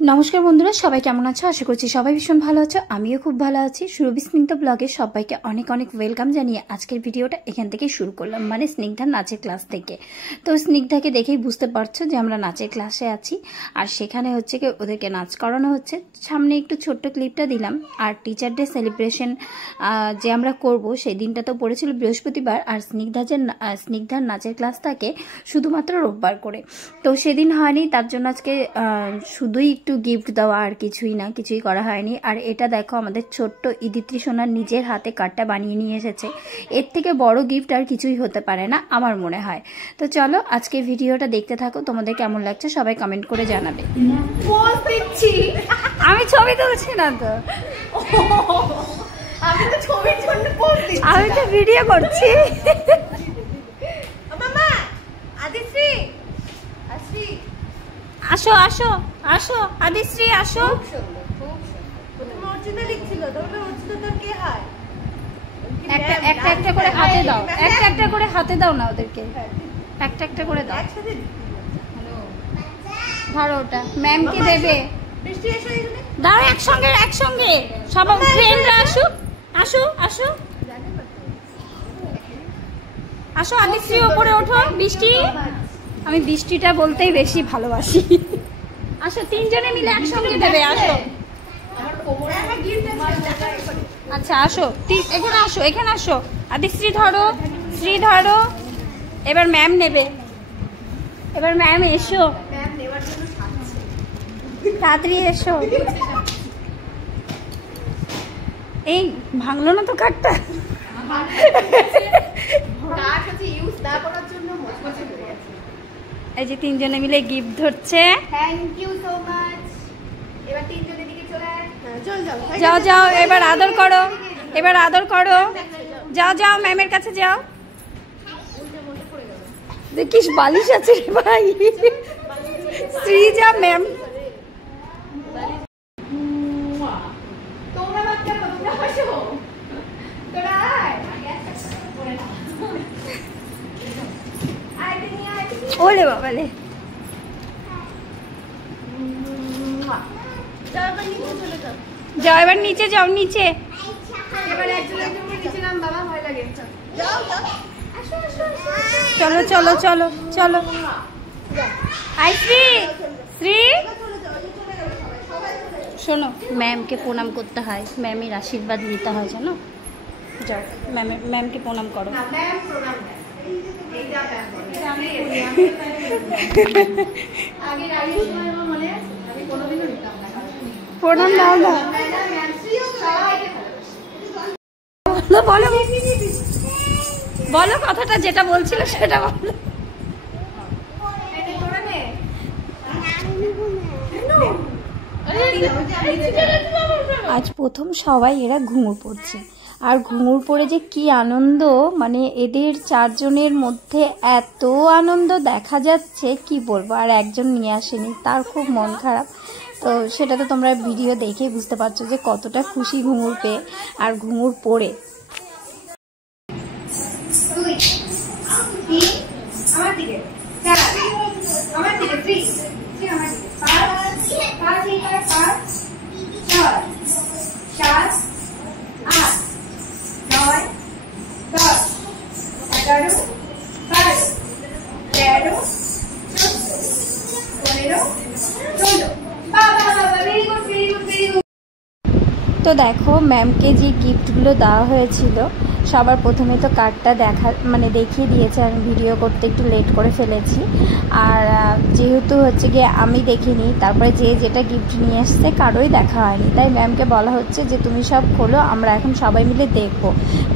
নমস্কার বন্ধুরা, সবাই কেমন আছো? আশা করছি সবাই ভীষণ ভালো আছো। আমিও খুব ভালো আছি। সুরভি স্নিগ্ধা ব্লগে সবাইকে অনেক অনেক ওয়েলকাম জানিয়ে আজকের ভিডিওটা এখান থেকে শুরু করলাম, মানে স্নিগ্ধার নাচের ক্লাস থেকে। তো স্নিগ্ধাকে দেখেই বুঝতে পারছো যে আমরা নাচের ক্লাসে আছি, আর সেখানে হচ্ছে কি ওদেরকে নাচ করানো হচ্ছে। সামনে একটু ছোট্ট ক্লিপটা দিলাম। আর টিচার ডে সেলিব্রেশন যে আমরা করব সেই দিনটা তো পড়েছিল বৃহস্পতিবার, আর স্নিগ্ধার নাচের ক্লাস থাকে শুধুমাত্র রোববার করে। তো সেদিন হয়নি, তার জন্য আজকে শুধুই একটু গিফট দেওয়া, আর কিছুই করা হয়নি। আর এটা দেখো, আমাদের ছোট্ট ইদিত্রি সোনার নিজের হাতে কার্ডটা বানিয়ে নিয়ে এসেছে। এর থেকে বড় গিফট আর কিছুই হতে পারে না আমার মনে হয়। তো চলো আজকে ভিডিওটা দেখতে থাকো, তোমাদের কেমন লাগছে সবাই কমেন্ট করে জানাবে। আমি ছবি তুলছি না তো, আমি তো ভিডিও করছি। আসো আসো আসো আদিশ্রী, আসো। একটা একটা করে হাতে দাও, একটা করে হাতে দাও না ওদেরকে, একটা করে দাও। ধরো ওটা ম্যামকে দেবে। দাও একসঙ্গে সবাই ফ্রেন্ডরা আসো আসো আসো আসো। আদিশ্রী ওপরে ওঠো। বৃষ্টি, আমি বৃষ্টিটা বলতেই বেশি ভালোবাসি। আসো, তিনজনে মিলে একসঙ্গে দেবে। আসো, আচ্ছা আসো, এখানে আসো। আদিশ্রী ধরো, শ্রী ধরো। এবার ম্যাম নেবে, এবার ম্যাম এসো, তাড়াতাড়ি এসো। এই ভাঙলো না তো কাঠটা? এই যে তিনজনে মিলে গিফট ধরছে। Thank you so much. এবার তিনজনের দিকে চলে যাও যাও, এবার আদর করো, যাও ম্যামের কাছে যাও। দেখিস বালিশ আছে রে ভাই। শ্রী যা ম্যাম। ওলে বাবালে, যাও এবার নিচে যাও, নিচে। চলো চলো চলো চলো। আই শ্রী, শোনো, ম্যামকে প্রণাম করতে হয়, ম্যামের আশীর্বাদ নিতে হয়, জানো? যাও ম্যামকে প্রণাম করো। প্রণাম দাও না, বলো কথাটা, যেটা বলছিল সেটা বলো। আজ প্রথম সবাই এরা ঘুঙুর পড়ছে, আর ঘুঙুর পড়ে যে কি আনন্দ, মানে এদের চারজনের মধ্যে এত আনন্দ দেখা যাচ্ছে কি বলবো। আর একজন নিয়ে আসেনি, তার খুব মন খারাপ। তো সেটা তো তোমরা ভিডিও দেখে বুঝতে পারছো যে কতটা খুশি ঘুঙুর পেয়ে আর ঘুঙুর পড়ে। তো দেখো, ম্যামকে যে গিফটগুলো দেওয়া হয়েছিল, সবার প্রথমে তো কার্ডটা দেখিয়ে দিয়েছে। আমি ভিডিও করতে একটু লেট করে ফেলেছি, আর যেহেতু হচ্ছে গিয়ে আমি দেখিনি, তারপরে যে যেটা গিফট নিয়ে এসছে কারোই দেখা হয়নি, তাই ম্যামকে বলা হচ্ছে যে তুমি সব খোলো, আমরা এখন সবাই মিলে দেখব।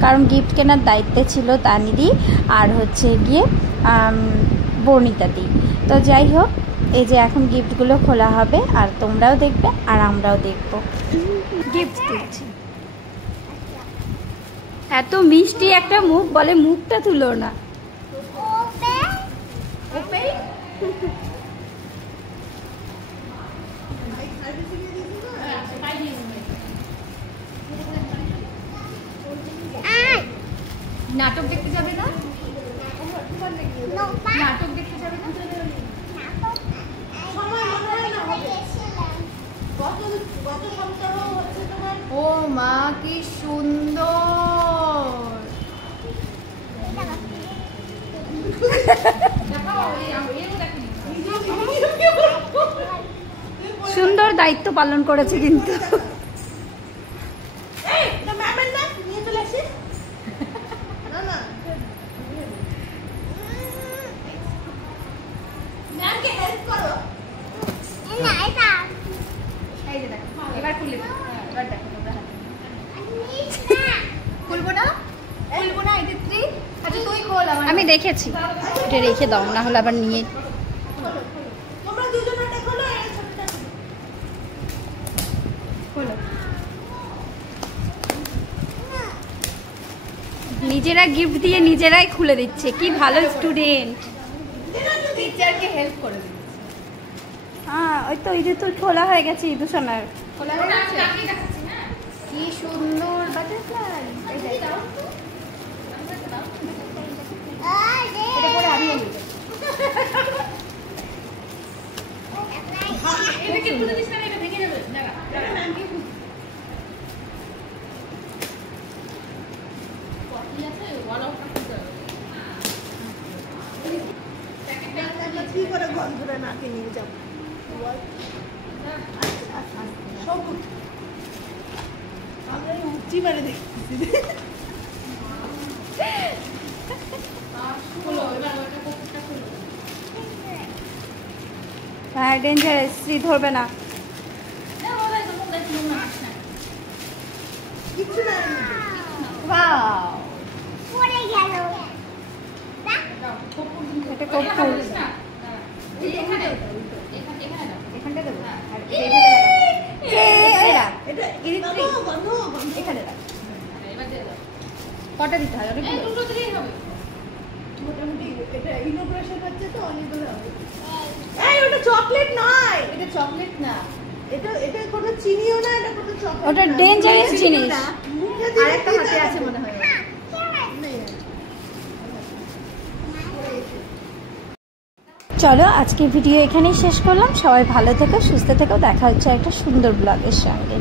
কারণ গিফট কেনার দায়িত্বে ছিল তানিদি আর হচ্ছে গিয়ে বর্ণিতাদি। তো যাই হোক, এই যে এখন গিফটগুলো খোলা হবে, আর তোমরাও দেখবে আর আমরাও দেখবো। গিফট দিচ্ছি, এত মিষ্টি একটা মুখ, বলে মুখটা তুলো না। নাটক দেখতে যাবে না? নাটক দেখতে যাবে না? কি সুন্দর। সুন্দর দায়িত্ব পালন করেছে কিন্তু। এবার খুলে এবার দেখো খুলবো না খুলবো না এটা আচ্ছা তুই খোল। আমি দেখেছি, এটা রেখে দাও, না হলে আবার নিয়ে। তোমরা দুজন এটা খোলো আর ছোটটা খোলো। নিজেরা গিফট দিয়ে নিজেরাই খুলে দিচ্ছে, কি ভালো স্টুডেন্ট। টিচারকে হেল্প করে দিচ্ছে। হ্যাঁ ওই তো ঈদে তো খোলা হয়ে গেছে, ঈদুসোনার খোলা হয়ে গেছে। কি সুন্দর বাটারফ্লাই। এটা পরে আমি নিব। এটা কি পুরো দিস না, এটা ভেঙে যাবে। দেখা ম্যাম কি কপি আছে ওয়াল আউটটা করতে হবে। প্যাকেটটা কি করে গন্ধটা নাকে নিয়ে যাব। সব আমরা উচ্চি মারে দেখতেছি। হ্যাঁ ডেঞ্জারাস, শ্রী ধরবে না। এটা খুব cool। এখানটা দেবো আর এখানে রাখ। কটা দিতে হয়? মোটামুটি এটা ইনোগ্রেশন হচ্ছে তো অনেকগুলো হবে। এই ওটা চকলেট নয়, এটা চকলেট না, এটা এটা কোনো চিনিও না, এটা কোনো চকলেট। ওটা ডেঞ্জারাস জিনিস। আরেকটা হাতে আছে মনে হয়। চলো আজকে ভিডিও এখানেই শেষ করলাম। সবাই ভালো থেকো, সুস্থ থেকো, দেখা হচ্ছে একটা সুন্দর ব্লগের সঙ্গে।